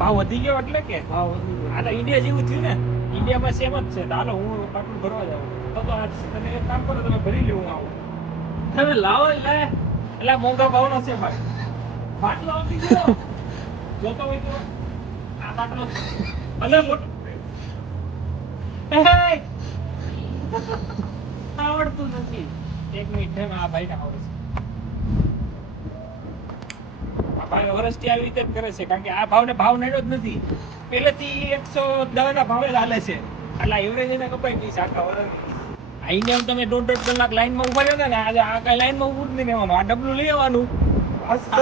ભાવ વધી ગયો એટલે કે ભાવ વધી ગયો. આ તો ઇન્ડિયા જેવું થયું ને. ઇન્ડિયામાં સેમ જ છે. તો હાલો હું પાટલું ભરવા જાઉં. તો આ તમે એક કામ કરો, તમે ભરી લો, હું આવું. તમે લાવો લે. એટલે મોંઘા ભાવનો છે ભાઈ. બાટલો આપી દો. જોતો હોય તો આ બાટલો ભલે મોટો. આવડતું નથી. એક મિનિટ છે, આ ભાઈને આવડે છે. આ ભાઈ વર્ષથી આવી રીતે જ કરે છે, કારણ કે આ ભાવને ભાવ નડ્યો જ નથી. પહેલેથી 110 ના ભાવે જ હાલે છે. એટલે એવરેજ એને કપાઈ ગઈ છે આખા વર્ષની. આઈને આમ તમે દોઢ કલાક લાઈનમાં ઉભા રહ્યો ને, આજે આ કઈ લાઈનમાં ઉભું જ નહીં રહેવાનું. આ ડબલું લઈ આવવાનું,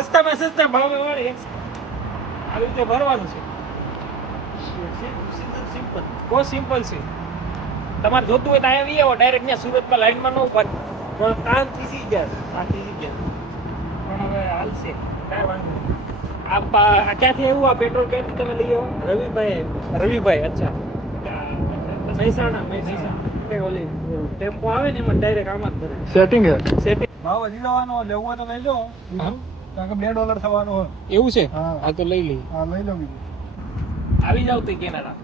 સસ્તામાં સસ્તા ભાવે વાળે આવી રીતે ભરવાનું છે. સિમ્પલ. બહુ સિમ્પલ છે. તમારે જોતું હોય તો અહીંયા આવી આવો, ડાયરેક્ટ ત્યાં સુરતમાં લાઈનમાં ન ઉભા રહો. પણ કામ થીસી ગયા. સાચી જગ્યા. પણ હવે હાલશે, કાંઈ વાંધો નહીં. આ ક્યાંથી આવ્યું? આ પેટ્રોલ ક્યાંથી તમે લઈ આવો? રવિભાઈ, અચ્છા. મહેસાણા. ઓલી ટેમ્પો આવે ને એમાં ડાયરેક્ટ આમાં જ ભરે. સેટિંગ હે. સેટિંગ ભાવ વધી જવાનો, લેવું હોય તો લઈ લો. કારણ કે $2 થવાનો હોય. એવું છે? હા. હા તો લઈ લઈએ. હા લઈ લો બીજું. આવી જાવ તો કેનાડા.